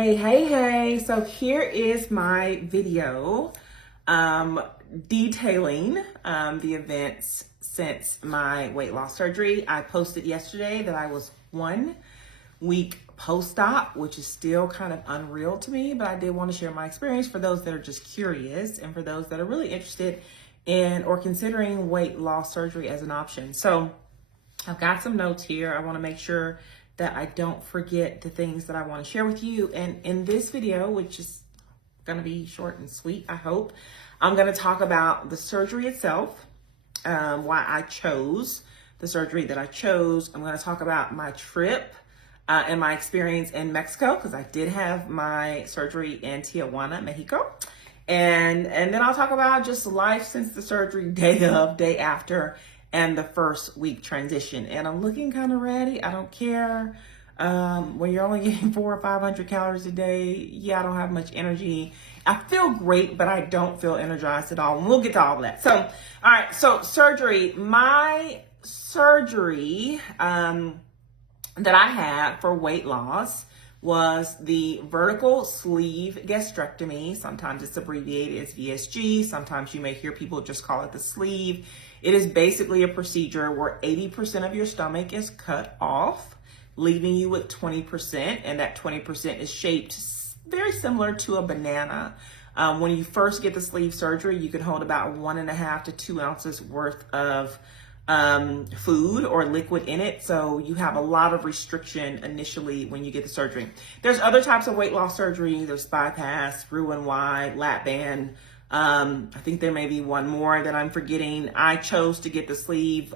Hey. So here is my video detailing the events since my weight loss surgery. I posted yesterday that I was 1 week post-op, which is still kind of unreal to me, but I did want to share my experience for those that are just curious and for those that are really interested in or considering weight loss surgery as an option. So I've got some notes here. I want to make sure that I don't forget the things that I want to share with you. And in this video, which is going to be short and sweet, I hope, I'm going to talk about the surgery itself, why I chose the surgery that I chose. I'm going to talk about my trip and my experience in Mexico, because I did have my surgery in Tijuana, Mexico. And then I'll talk about just life since the surgery, day of, day after, and the first week transition. And I'm looking kind of ratty. I don't care. When you're only getting 400 or 500 calories a day, yeah, I don't have much energy. I feel great, but I don't feel energized at all. And we'll get to all of that. So, all right. So surgery, my surgery that I had for weight loss was the vertical sleeve gastrectomy. Sometimes it's abbreviated as VSG. Sometimes you may hear people just call it the sleeve. It is basically a procedure where 80% of your stomach is cut off, leaving you with 20%, and that 20% is shaped very similar to a banana. When you first get the sleeve surgery, you can hold about 1.5 to 2 ounces worth of food or liquid in it. So you have a lot of restriction initially when you get the surgery. There's other types of weight loss surgery. There's bypass, Roux-en-Y, lap band. I think there may be one more that I'm forgetting. I chose to get the sleeve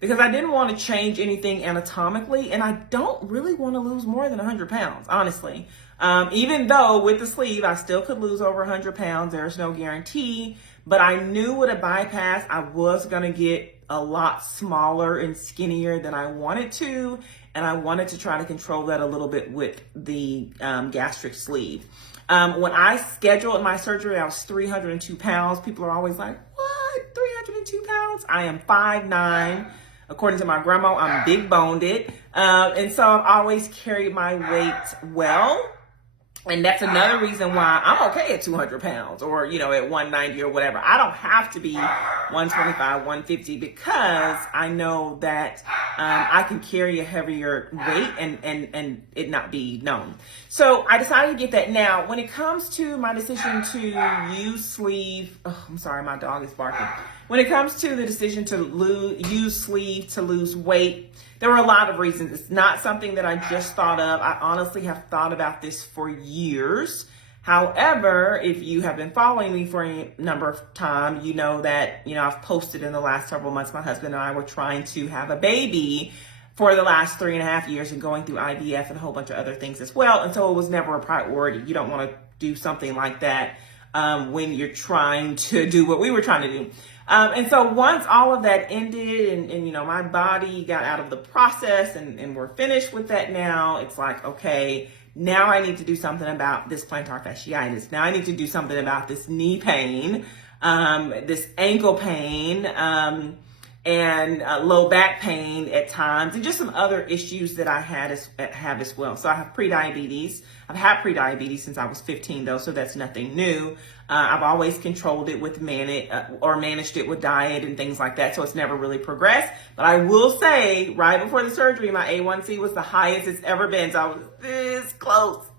because I didn't want to change anything anatomically, and I don't really want to lose more than 100 pounds, honestly. Even though with the sleeve, I still could lose over 100 pounds. There's no guarantee, but I knew with a bypass, I was going to get a lot smaller and skinnier than I wanted to, and I wanted to try to control that a little bit with the gastric sleeve. When I scheduled my surgery, I was 302 pounds. People are always like, what, 302 pounds? I am 5'9". According to my grandma, I'm big boned. And so I've always carried my weight well. And that's another reason why I'm okay at 200 pounds or, at 190 or whatever. I don't have to be 125, 150 because I know that I can carry a heavier weight and it not be known. So I decided to get that. Now, when it comes to my decision to use sleeve, I'm sorry, my dog is barking. When it comes to the decision to use sleeve to lose weight, there were a lot of reasons. It's not something that I just thought of. I honestly have thought about this for years. However, if you have been following me for a number of time, you know that, I've posted in the last several months, my husband and I were trying to have a baby for the last 3.5 years and going through IVF and a whole bunch of other things as well. And so it was never a priority. You don't want to do something like that when you're trying to do what we were trying to do. And so once all of that ended and my body got out of the process and we're finished with that now, it's like, okay, now I need to do something about this plantar fasciitis. Now I need to do something about this knee pain, this ankle pain, and low back pain at times, and just some other issues that I have as well. So I have prediabetes. I've had prediabetes since I was 15 though, so that's nothing new. I've always controlled it with managed it with diet and things like that, so it's never really progressed. But I will say, right before the surgery, my A1C was the highest it's ever been. So I was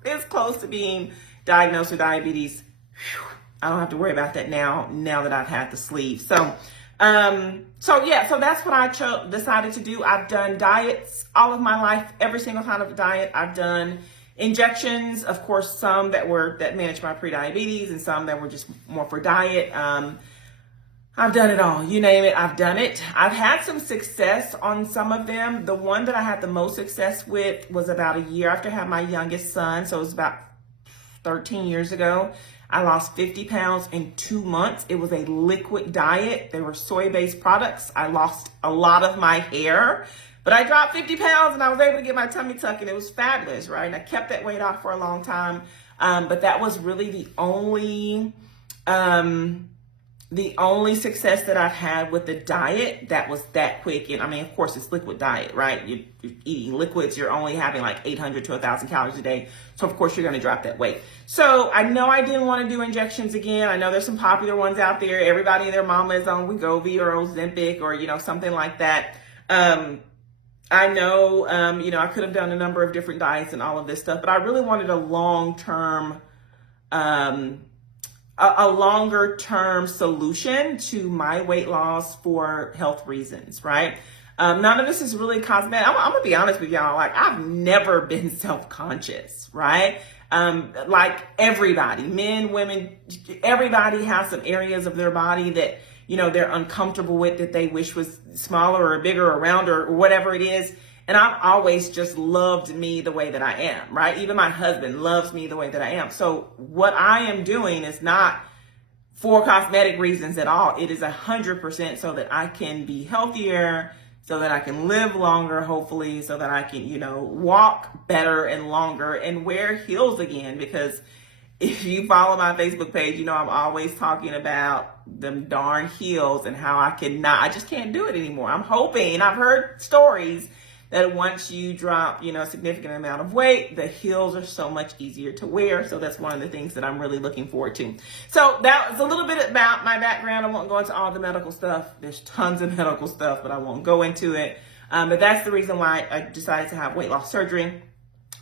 this close to being diagnosed with diabetes. Whew. I don't have to worry about that now that I've had the sleeve. So that's what I decided to do. I've done diets all of my life, every single kind of diet. I've done injections, of course, some that managed my prediabetes and some that were just more for diet. I've done it all. You name it, I've done it. I've had some success on some of them. The one that I had the most success with was about a year after I had my youngest son. So it was about 13 years ago. I lost 50 pounds in 2 months. It was a liquid diet. They were soy-based products. I lost a lot of my hair, but I dropped 50 pounds and I was able to get my tummy tucked, and it was fabulous, right? And I kept that weight off for a long time. But that was really the only The only success that I've had with the diet that was that quick, and I mean, of course, it's liquid diet, right? You're eating liquids, you're only having like 800 to 1,000 calories a day. So, of course, you're going to drop that weight. So, I know I didn't want to do injections again. I know there's some popular ones out there. Everybody and their mama is on Wegovy or Ozempic or, something like that. I know, I could have done a number of different diets and all of this stuff, but I really wanted a long-term, a longer term solution to my weight loss for health reasons, right? None of this is really cosmetic. I'm gonna be honest with y'all. Like, I've never been self-conscious, right? Like everybody, men, women, everybody has some areas of their body that, they're uncomfortable with, that they wish was smaller or bigger or rounder or whatever it is. And I've always just loved me the way that I am, right? Even my husband loves me the way that I am. So what I am doing is not for cosmetic reasons at all. It is 100% so that I can be healthier, so that I can live longer, hopefully, so that I can, walk better and longer and wear heels again. Because if you follow my Facebook page, I'm always talking about them darn heels and how I just can't do it anymore. I'm hoping, I've heard stories that once you drop, a significant amount of weight, the heels are so much easier to wear. So that's one of the things that I'm really looking forward to. So that was a little bit about my background. I won't go into all the medical stuff. There's tons of medical stuff, but I won't go into it. But that's the reason why I decided to have weight loss surgery.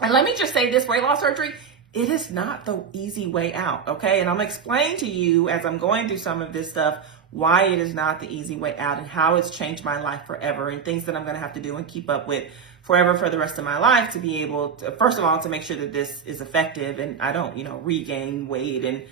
And let me just say this, weight loss surgery, it is not the easy way out, okay? And I'm explaining to you as I'm going through some of this stuff, why it is not the easy way out and how it's changed my life forever and things that I'm going to have to do and keep up with forever for the rest of my life to be able to, first of all, to make sure that this is effective and I don't, regain weight and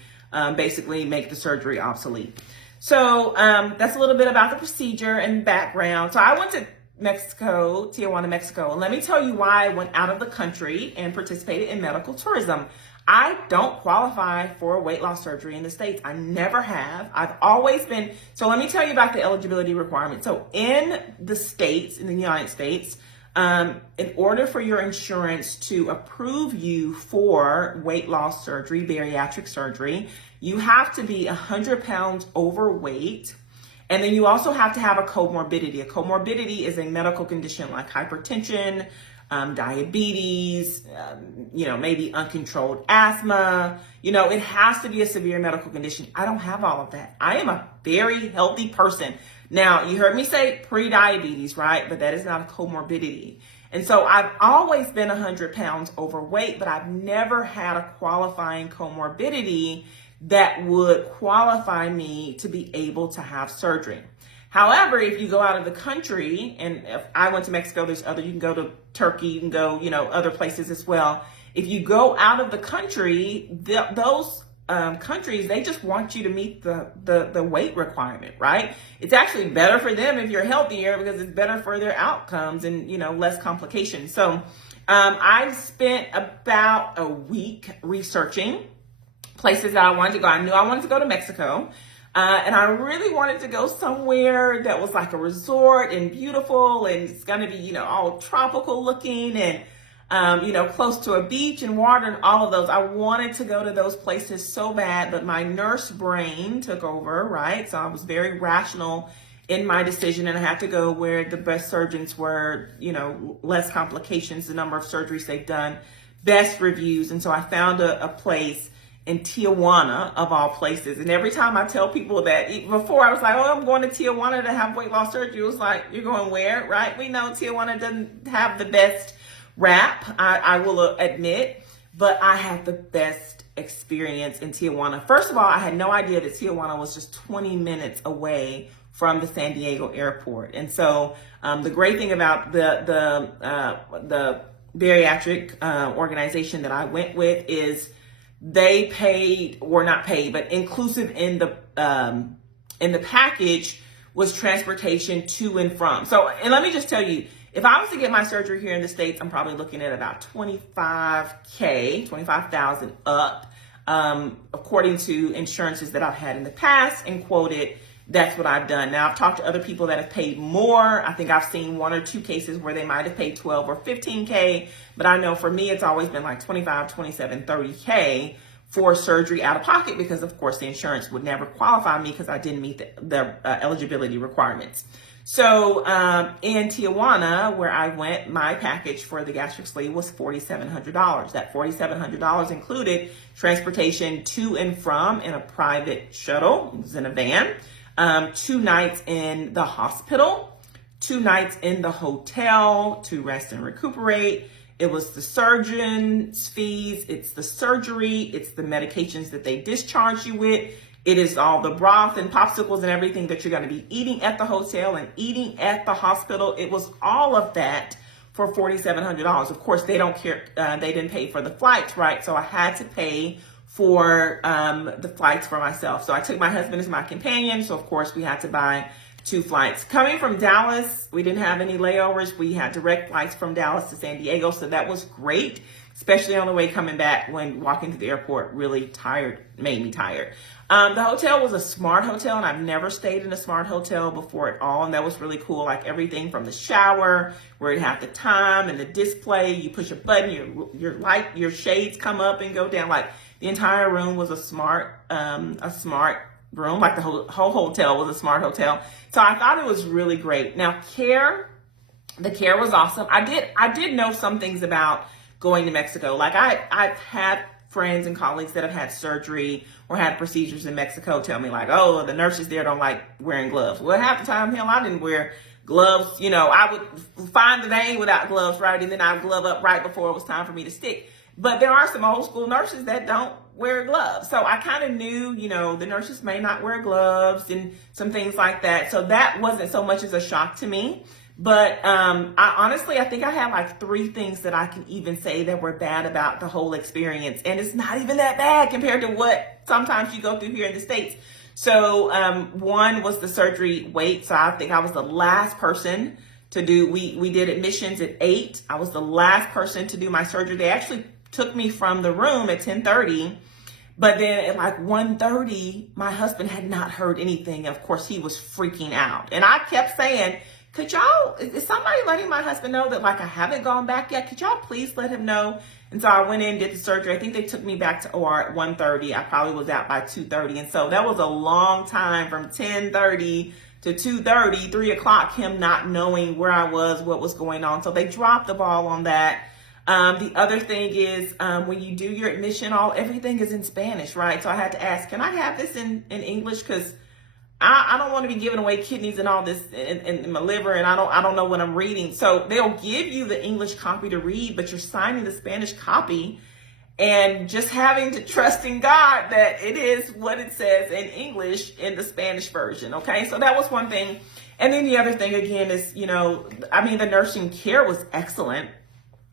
basically make the surgery obsolete. So that's a little bit about the procedure and background. So I went to Mexico, Tijuana, Mexico. And let me tell you why I went out of the country and participated in medical tourism. I don't qualify for weight loss surgery in the States. I never have. I've always been. So let me tell you about the eligibility requirement. So in the States, in the United States, in order for your insurance to approve you for weight loss surgery, bariatric surgery, you have to be 100 pounds overweight. And then you also have to have a comorbidity. A comorbidity is a medical condition like hypertension, diabetes, maybe uncontrolled asthma. It has to be a severe medical condition. I don't have all of that. I am a very healthy person. Now, you heard me say pre-diabetes, right? But that is not a comorbidity. And so I've always been 100 pounds overweight, but I've never had a qualifying comorbidity that would qualify me to be able to have surgery. However, if you go out of the country, and if I went to Mexico, there's other, you can go to Turkey, you can go, other places as well. If you go out of the country, those countries, they just want you to meet the weight requirement, right? It's actually better for them if you're healthier because it's better for their outcomes and, less complications. So I spent about a week researching places that I wanted to go. I knew I wanted to go to Mexico. And I really wanted to go somewhere that was like a resort and beautiful and it's going to be, all tropical looking and, close to a beach and water and all of those. I wanted to go to those places so bad, but my nurse brain took over, right? So I was very rational in my decision and I had to go where the best surgeons were, less complications, the number of surgeries they've done, best reviews. And so I found a place in Tijuana, of all places. And every time I tell people that, before I was like, I'm going to Tijuana to have weight loss surgery. It was like, you're going where, right? We know Tijuana doesn't have the best rap, I will admit, but I had the best experience in Tijuana. First of all, I had no idea that Tijuana was just 20 minutes away from the San Diego airport. And so the great thing about the bariatric organization that I went with is they paid, or not paid, but inclusive in the package was transportation to and from. So, and let me just tell you, if I was to get my surgery here in the States, I'm probably looking at about $25,000 up, according to insurances that I've had in the past and quoted. That's what I've done. Now, I've talked to other people that have paid more. I think I've seen 1 or 2 cases where they might have paid 12 or 15K, but I know for me, it's always been like 25, 27, 30K for surgery out of pocket because, of course, the insurance would never qualify me because I didn't meet the eligibility requirements. So in Tijuana, where I went, my package for the gastric sleeve was $4,700. That $4,700 included transportation to and from in a private shuttle, it was in a van, 2 nights in the hospital, 2 nights in the hotel to rest and recuperate. It was the surgeon's fees, it's the surgery, it's the medications that they discharge you with. It is all the broth and popsicles and everything that you're going to be eating at the hotel and eating at the hospital. It was all of that for $4,700. Of course, they don't care. They didn't pay for the flights, right? So I had to pay for the flights for myself. So I took my husband as my companion. So of course we had to buy 2 flights. Coming from Dallas, we didn't have any layovers. We had direct flights from Dallas to San Diego. So that was great, especially on the way coming back when walking to the airport really made me tired. The hotel was a smart hotel, and I've never stayed in a smart hotel before at all. And that was really cool. Like everything from the shower, where it had the time and the display, you push a button, your light, your shades come up and go down. Like the entire room was a smart room. Like the whole hotel was a smart hotel. So I thought it was really great. Now the care was awesome. I did know some things about going to Mexico. Like I've had friends and colleagues that have had surgery or had procedures in Mexico tell me like, oh, the nurses there don't like wearing gloves. Well, half the time, hell, I didn't wear gloves. You know, I would find the vein without gloves, right? And then I would glove up right before it was time for me to stick. But there are some old school nurses that don't wear gloves. So I kind of knew, you know, the nurses may not wear gloves and some things like that. So that wasn't so much as a shock to me. But I think I have like 3 things that I can even say that were bad about the whole experience. And it's not even that bad compared to what sometimes you go through here in the States. So one was the surgery wait. So I think I was the last person to do, we did admissions at 8. I was the last person to do my surgery. They actually took me from the room at 10:30. But then at like 1:30, my husband had not heard anything. Of course, he was freaking out. And I kept saying, is somebody letting my husband know that like I haven't gone back yet? Could y'all please let him know? And so I went in, did the surgery. I think they took me back to OR at 1:30. I probably was out by 2:30. And so that was a long time from 10:30 to 2:30, 3 o'clock, him not knowing where I was, what was going on. So they dropped the ball on that. The other thing is when you do your admission, everything is in Spanish, right? So I had to ask, can I have this in English? Because I don't want to be giving away kidneys and all this in my liver, and I don't know what I'm reading. So they'll give you the English copy to read, but you're signing the Spanish copy and just having to trust in God that it is what it says in English in the Spanish version. Okay, so that was one thing. And then the other thing again is, you know, I mean, the nursing care was excellent.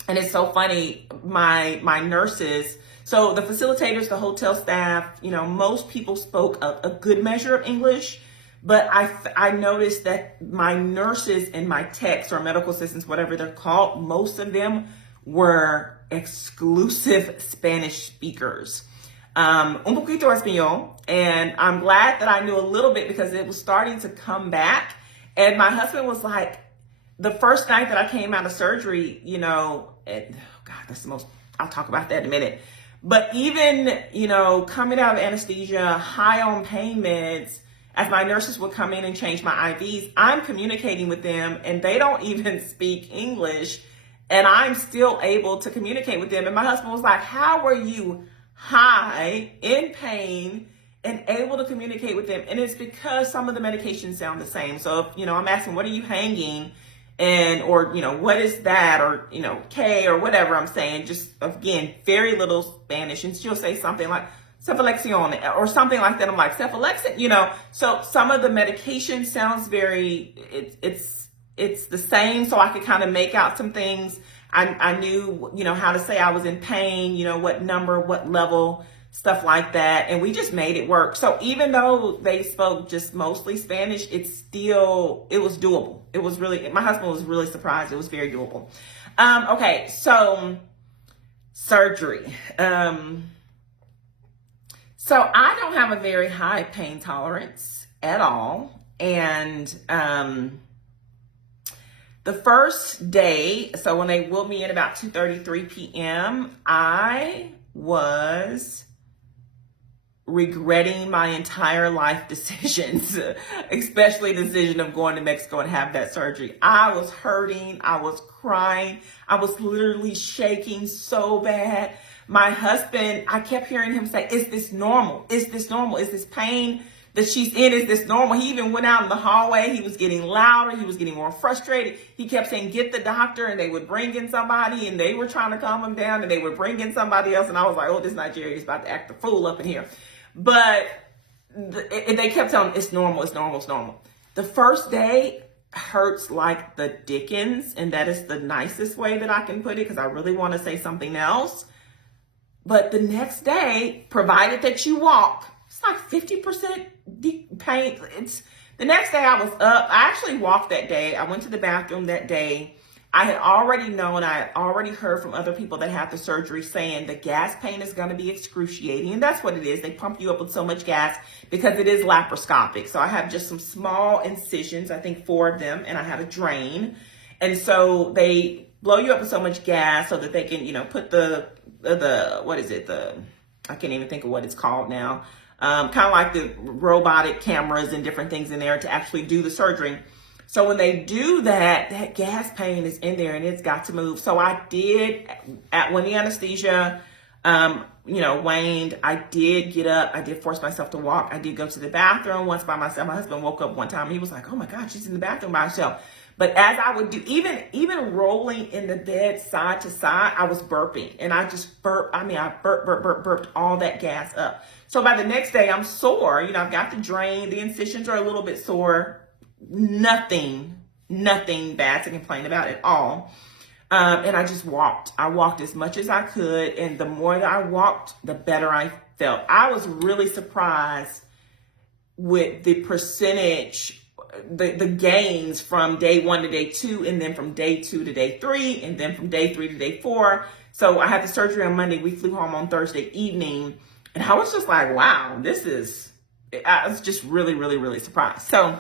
And it's so funny, my nurses, so the facilitators, the hotel staff, you know, most people spoke a good measure of English, but I noticed that my nurses and my techs or medical assistants, whatever they're called, most of them were exclusive Spanish speakers. Un poquito español, and I'm glad that I knew a little bit because it was starting to come back. And my husband was like, the first night that I came out of surgery, you know, I'll talk about that in a minute. But even, you know, coming out of anesthesia, high on pain meds, as my nurses would come in and change my IVs, I'm communicating with them and they don't even speak English. And I'm still able to communicate with them. And my husband was like, how were you high, in pain, and able to communicate with them? And it's because some of the medications sound the same. So, if, you know, I'm asking, what are you hanging? Or, you know, what is that? Or, you know, K or whatever I'm saying. Just, again, very little Spanish. And she'll say something like cephalexin or something like that. I'm like, cephalexin, you know. So some of the medication sounds very, it's the same. So I could kind of make out some things. I knew, you know, how to say I was in pain, you know, what number, what level, stuff like that. And we just made it work. So even though they spoke just mostly Spanish, it was doable. It was really, my husband was really surprised. It was very doable. Okay. So surgery. So I don't have a very high pain tolerance at all. And, the first day, so when they wheeled me in about 2:33 p.m., I was regretting my entire life decisions, especially the decision of going to Mexico and have that surgery. I was hurting. I was crying. I was literally shaking so bad. My husband, I kept hearing him say, is this normal? Is this normal? Is this pain that she's in? Is this normal? He even went out in the hallway. He was getting louder. He was getting more frustrated. He kept saying, get the doctor. And they would bring in somebody, and they were trying to calm him down, and they would bring in somebody else. And I was like, oh, this Nigerian is about to act the fool up in here. But they kept telling me, it's normal, it's normal, it's normal. The first day hurts like the dickens, and that is the nicest way that I can put it, because I really want to say something else. But the next day, provided that you walk, it's like 50% pain. The next day I was up. I actually walked that day. I went to the bathroom that day. I had already known, I had already heard from other people that had the surgery saying the gas pain is going to be excruciating. And that's what it is. They pump you up with so much gas because it is laparoscopic. So I have just some small incisions, I think 4 of them, and I have a drain. And so they blow you up with so much gas so that they can, put what is it? I can't even think of what it's called now. Kind of like the robotic cameras and different things in there to actually do the surgery. So when they do that, that gas pain is in there and it's got to move. So I did, when the anesthesia, waned, I did get up. I did force myself to walk. I did go to the bathroom once by myself. My husband woke up one time. He was like, oh my God, she's in the bathroom by herself. But as I would do, even rolling in the bed side to side, I was burping. And I just burped. I burped all that gas up. So by the next day, I'm sore. I've got the drain. The incisions are a little bit sore. Nothing bad to complain about at all. And I just walked. I walked as much as I could. And the more that I walked, the better I felt. I was really surprised with the percentage, the gains from day 1 to day 2, and then from day 2 to day 3, and then from day 3 to day 4. So I had the surgery on Monday. We flew home on Thursday evening. And I was just like, wow, I was just really, really, really surprised. So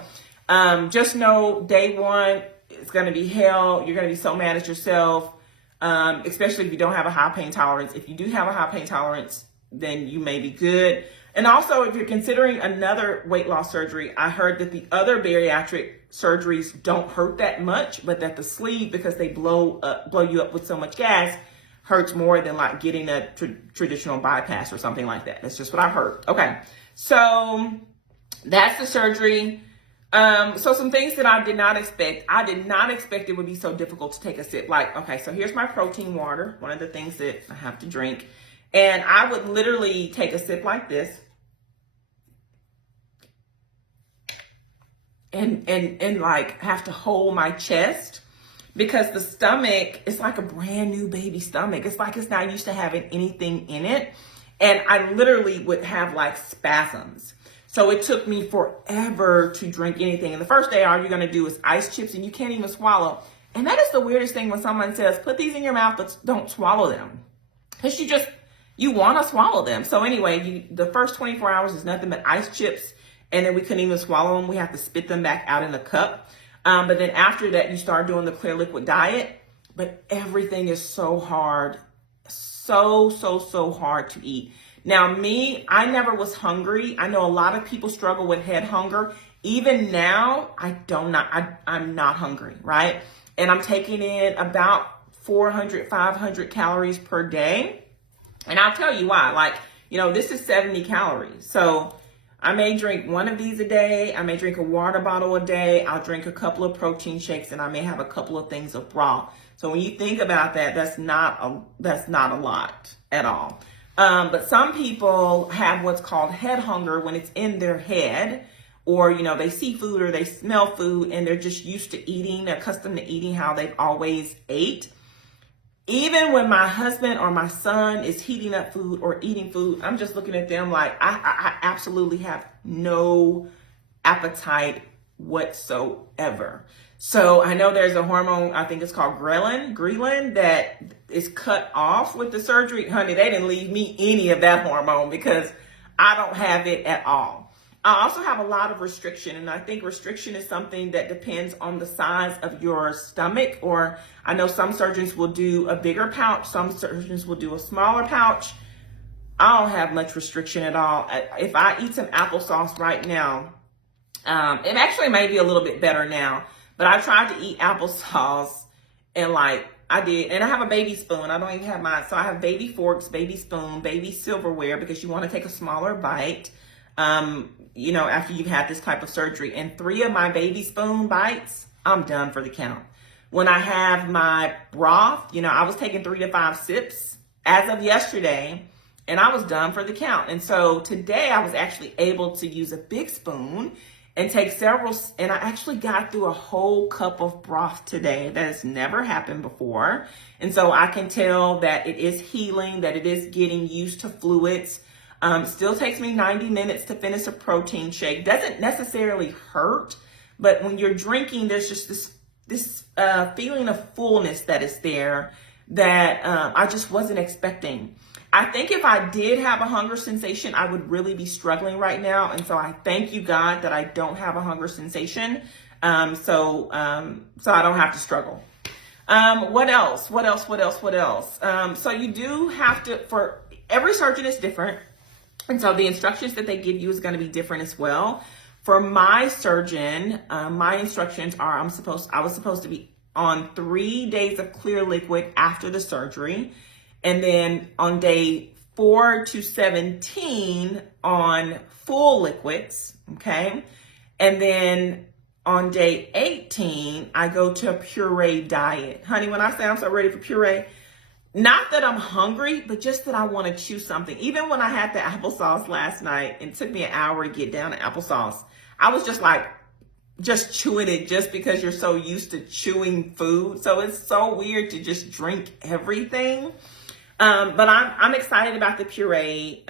just know day 1, it's going to be hell. You're going to be so mad at yourself, especially if you don't have a high pain tolerance. If you do have a high pain tolerance, then you may be good. And also, if you're considering another weight loss surgery, I heard that the other bariatric surgeries don't hurt that much, but that the sleeve, because they blow you up with so much gas, hurts more than like getting a traditional bypass or something like that. That's just what I heard. Okay, so that's the surgery. So some things that I did not expect. I did not expect it would be so difficult to take a sip. Like, okay, so here's my protein water, one of the things that I have to drink. And I would literally take a sip like this. And like have to hold my chest, because the stomach is like a brand new baby stomach. It's like it's not used to having anything in it. And I literally would have like spasms. So it took me forever to drink anything. And the first day, all you're going to do is ice chips, and you can't even swallow. And that is the weirdest thing when someone says, put these in your mouth, but don't swallow them. Because you want to swallow them. So anyway, the first 24 hours is nothing but ice chips. And then we couldn't even swallow them. We have to spit them back out in a cup. But then after that, you start doing the clear liquid diet. But everything is so hard. So hard to eat. Now, me, I never was hungry. I know a lot of people struggle with head hunger. Even now, I'm not hungry, right? And I'm taking in about 400, 500 calories per day. And I'll tell you why. This is 70 calories. So I may drink one of these a day. I may drink a water bottle a day. I'll drink a couple of protein shakes, and I may have a couple of things of broth. So when you think about that, that's not a lot at all. But some people have what's called head hunger when it's in their head, or, they see food or they smell food and they're just used to eating, accustomed to eating how they've always ate. Even when my husband or my son is heating up food or eating food, I'm just looking at them like I absolutely have no appetite whatsoever. So I know there's a hormone, I think it's called ghrelin, that is cut off with the surgery. Honey, they didn't leave me any of that hormone because I don't have it at all. I also have a lot of restriction, and I think restriction is something that depends on the size of your stomach, or I know some surgeons will do a bigger pouch, some surgeons will do a smaller pouch. I don't have much restriction at all. If I eat some applesauce right now, it actually may be a little bit better now, but I tried to eat applesauce and I did, and I have a baby spoon. I don't even have mine. So I have baby forks, baby spoon, baby silverware, because you want to take a smaller bite, after you've had this type of surgery. And 3 of my baby spoon bites, I'm done for the count. When I have my broth, I was taking 3 to 5 sips as of yesterday, and I was done for the count. And so today I was actually able to use a big spoon and take several, and I actually got through a whole cup of broth today. That has never happened before. And so I can tell that it is healing, that it is getting used to fluids. Still takes me 90 minutes to finish a protein shake. Doesn't necessarily hurt, but when you're drinking, there's just this feeling of fullness that is there that I just wasn't expecting. I think if I did have a hunger sensation, I would really be struggling right now. And so I thank you, God, that I don't have a hunger sensation. So I don't have to struggle. What else? So you do have to, for every surgeon is different. And so the instructions that they give you is going to be different as well. For my surgeon, my instructions are, I was supposed to be on 3 days of clear liquid after the surgery. And then on day 4 to 17 on full liquids, okay? And then on day 18, I go to a puree diet. Honey, when I say I'm so ready for puree, not that I'm hungry, but just that I want to chew something. Even when I had the applesauce last night, it took me an hour to get down to applesauce. I was just chewing it just because you're so used to chewing food. So it's so weird to just drink everything. But I'm excited about the puree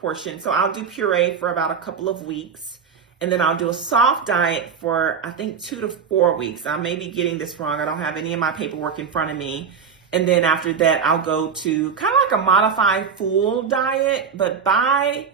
portion. So I'll do puree for about a couple of weeks, and then I'll do a soft diet for, I think, 2 to 4 weeks. I may be getting this wrong. I don't have any of my paperwork in front of me. And then after that, I'll go to kind of like a modified full diet. But by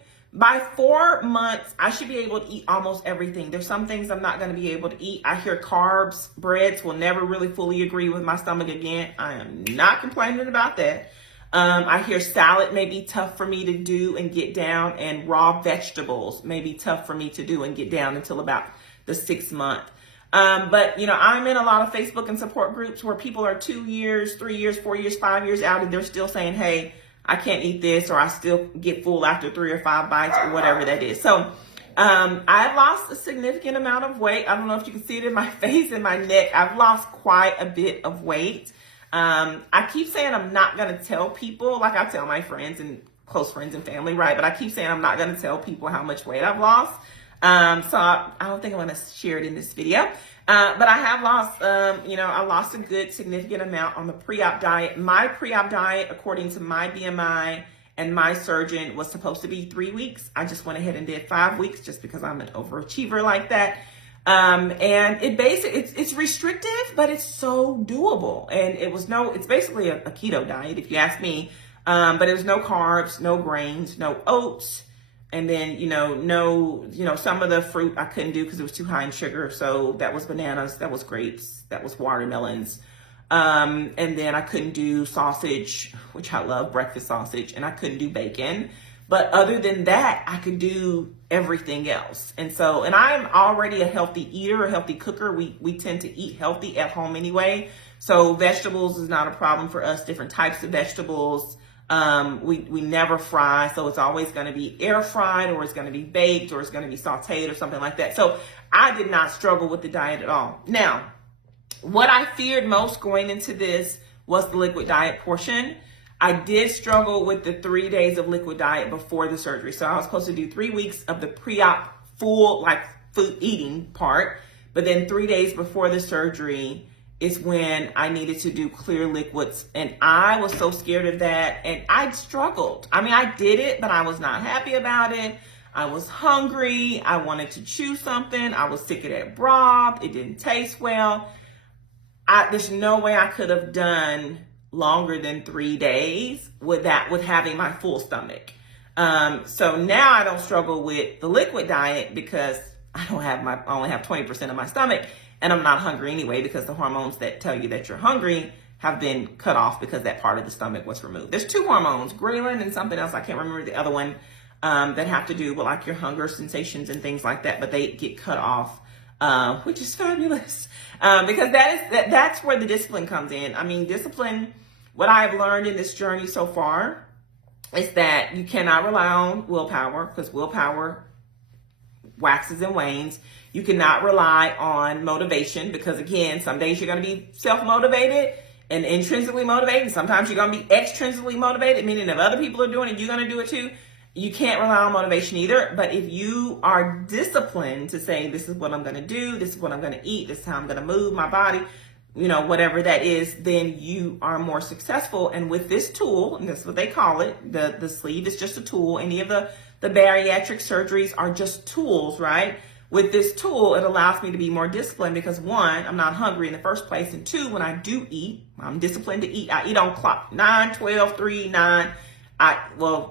4 months, I should be able to eat almost everything. There's some things I'm not going to be able to eat. I hear carbs, breads will never really fully agree with my stomach again. I am not complaining about that. I hear salad may be tough for me to do and get down, and raw vegetables may be tough for me to do and get down until about the 6th month. But I'm in a lot of Facebook and support groups where people are 2 years, 3 years, 4 years, 5 years out, and they're still saying, hey, I can't eat this, or I still get full after 3 or 5 bites, or whatever that is. So I've lost a significant amount of weight. I don't know if you can see it in my face and my neck. I've lost quite a bit of weight. I keep saying I'm not going to tell people, like I tell my friends and close friends and family, right? But I keep saying I'm not going to tell people how much weight I've lost. So I don't think I'm going to share it in this video. But I have lost, I lost a good significant amount on the pre-op diet. My pre-op diet, according to my BMI and my surgeon, was supposed to be 3 weeks. I just went ahead and did 5 weeks just because I'm an overachiever like that. And it's restrictive, but it's so doable. And it's basically a keto diet, if you ask me. But it was no carbs, no grains, no oats. And then, some of the fruit I couldn't do because it was too high in sugar. So that was bananas, that was grapes, that was watermelons. And then I couldn't do sausage, which I love, breakfast sausage, and I couldn't do bacon. But other than that, I could do everything else. And I'm already a healthy eater, a healthy cooker. We tend to eat healthy at home anyway. So vegetables is not a problem for us, different types of vegetables. We never fry, so it's always going to be air fried, or it's going to be baked, or it's going to be sauteed or something like that. So I did not struggle with the diet at all. Now, what I feared most going into this was the liquid diet portion. I did struggle with the 3 days of liquid diet before the surgery. So I was supposed to do 3 weeks of the pre-op full, food eating part, but then 3 days before the surgery is when I needed to do clear liquids. And I was so scared of that. And I struggled. I mean, I did it, but I was not happy about it. I was hungry. I wanted to chew something. I was sick of that broth. It didn't taste well. There's no way I could have done longer than 3 days with having my full stomach. So now I don't struggle with the liquid diet because I only have 20% of my stomach. And I'm not hungry anyway, because the hormones that tell you that you're hungry have been cut off because that part of the stomach was removed. There's two hormones, ghrelin and something else. I can't remember the other one, that have to do with like your hunger sensations and things like that, but they get cut off, which is fabulous, because that's where the discipline comes in. I mean, discipline, what I've learned in this journey so far is that you cannot rely on willpower, because willpower waxes and wanes. You cannot rely on motivation, because again, some days you're going to be self-motivated and intrinsically motivated, and sometimes you're going to be extrinsically motivated, meaning if other people are doing it, you're going to do it too. You can't rely on motivation either. But if you are disciplined to say, this is what I'm going to do, this is what I'm going to eat, this is how I'm going to move my body, whatever that is, then you are more successful. And with this tool, and that's what they call it, the sleeve is just a tool. Any of the bariatric surgeries are just tools, right? With this tool, it allows me to be more disciplined because one, I'm not hungry in the first place. And two, when I do eat, I'm disciplined to eat. I eat on clock, 9, 12, 3, 9.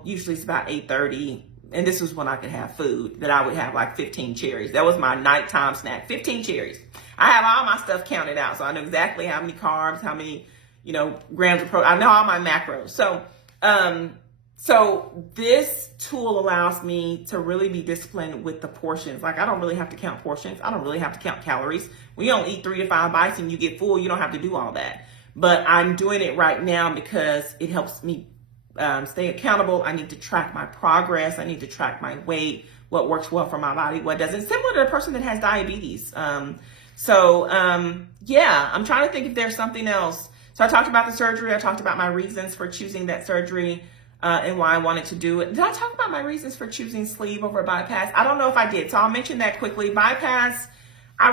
Usually it's about 8:30. And this was when I could have food, that I would have like 15 cherries. That was my nighttime snack, 15 cherries. I have all my stuff counted out. So I know exactly how many carbs, how many, grams of protein. I know all my macros. So this tool allows me to really be disciplined with the portions. Like, I don't really have to count portions. I don't really have to count calories. When you don't eat 3 to 5 bites and you get full, you don't have to do all that. But I'm doing it right now because it helps me stay accountable. I need to track my progress. I need to track my weight, what works well for my body, what doesn't. Similar to a person that has diabetes. I'm trying to think if there's something else. So I talked about the surgery. I talked about my reasons for choosing that surgery. And why I wanted to do it. Did I talk about my reasons for choosing sleeve over bypass? I don't know if I did, so I'll mention that quickly. Bypass, I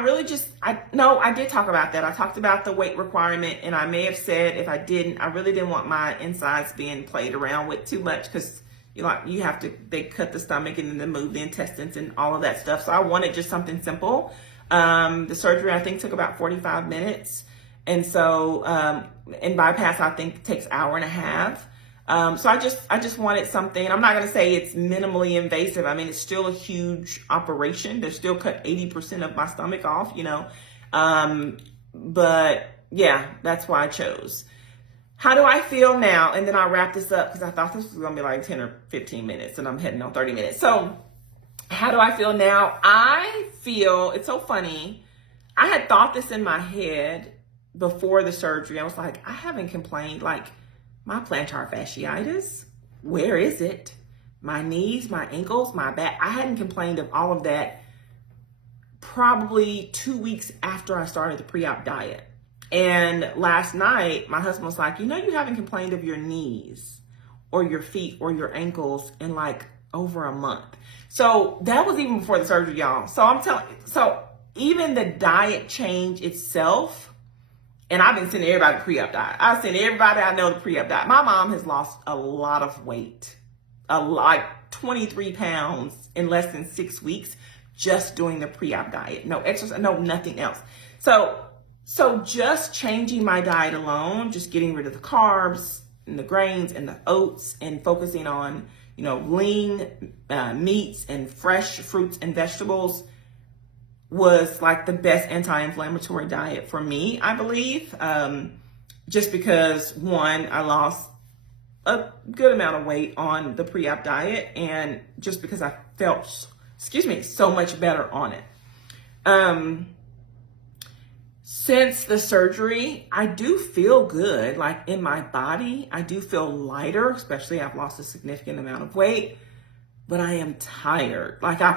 did talk about that. I talked about the weight requirement, and I may have said, if I didn't, I really didn't want my insides being played around with too much, because they cut the stomach and then they move the intestines and all of that stuff. So I wanted just something simple. The surgery, I think, took about 45 minutes. And so, and bypass, I think, takes an hour and a half. So I just wanted something. I'm not going to say it's minimally invasive. I mean, it's still a huge operation. They still cut 80% of my stomach off, but yeah, that's why I chose. How do I feel now? And then I'll wrap this up because I thought this was going to be like 10 or 15 minutes and I'm heading on 30 minutes. So how do I feel now? I feel, it's so funny. I had thought this in my head before the surgery. I was like, I haven't complained. Like, my plantar fasciitis, where is it? My knees, my ankles, my back. I hadn't complained of all of that probably 2 weeks after I started the pre-op diet. And last night, my husband was like, you haven't complained of your knees or your feet or your ankles in like over a month. So that was even before the surgery, y'all. So even the diet change itself, and I've been sending everybody the pre-op diet. I've sent everybody I know the pre-op diet. My mom has lost a lot of weight, like 23 pounds in less than 6 weeks, just doing the pre-op diet. No exercise, no nothing else. So just changing my diet alone, just getting rid of the carbs and the grains and the oats and focusing on, lean meats and fresh fruits and vegetables was like the best anti-inflammatory diet for me, I believe. Just because, one, I lost a good amount of weight on the pre-op diet, and just because I felt, so much better on it. Since the surgery, I do feel good, like in my body. I do feel lighter, especially I've lost a significant amount of weight. But I am tired. Like I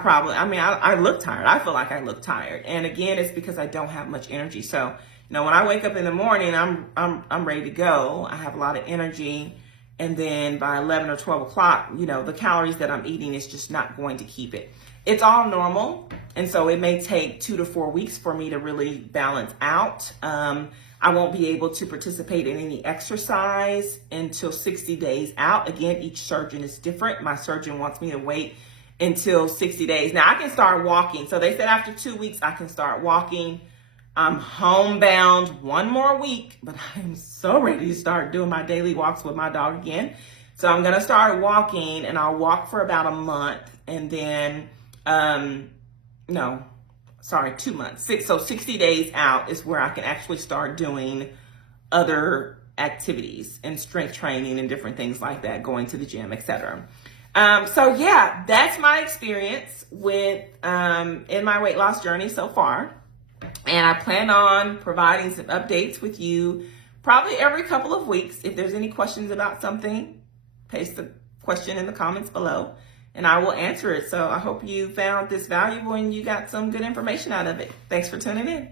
look tired. I feel like I look tired. And again, it's because I don't have much energy. So, when I wake up in the morning, I'm ready to go. I have a lot of energy. And then by 11 or 12 o'clock, the calories that I'm eating is just not going to keep it. It's all normal. And so it may take 2 to 4 weeks for me to really balance out. I won't be able to participate in any exercise until 60 days out. Again, each surgeon is different. My surgeon wants me to wait until 60 days. Now I can start walking. So they said after 2 weeks, I can start walking. I'm homebound 1 more week, but I'm so ready to start doing my daily walks with my dog again. So I'm going to start walking, and I'll walk for about a month, and then, 2 months. So 60 days out is where I can actually start doing other activities and strength training and different things like that, going to the gym, etc. So yeah, that's my experience with in my weight loss journey so far. And I plan on providing some updates with you probably every couple of weeks. If there's any questions about something, paste the question in the comments below and I will answer it. So I hope you found this valuable and you got some good information out of it. Thanks for tuning in.